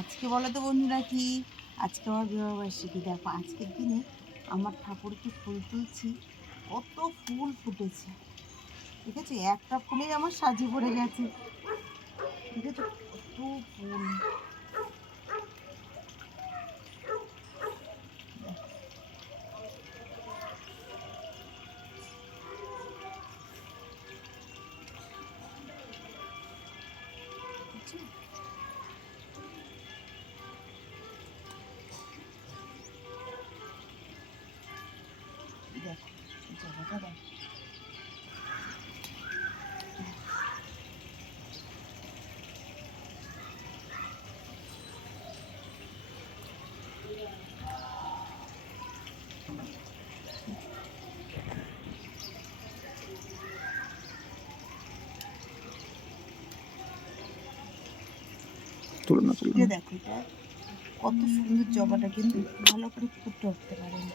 আজকে বলো তো বন্ধুরা কি, আজকে আমার বিবাহবার্ষিকী। দেখো আজকের দিনে আমার ঠাকুরকে ফুল তুলছি, কত ফুল ফুটেছে। ঠিক আছে, একটা ফুলেই আমার সাজি পড়ে গেছে। ঠিক আছে, কত ফুল। দেখো, বুঝছো? দেখো এই জায়গাটা দেখো। তুলনা এটা দেখো, এটা কত সুন্দর। জবাটা কিন্তু ভালো করে ফুটে উঠতে পারেনি।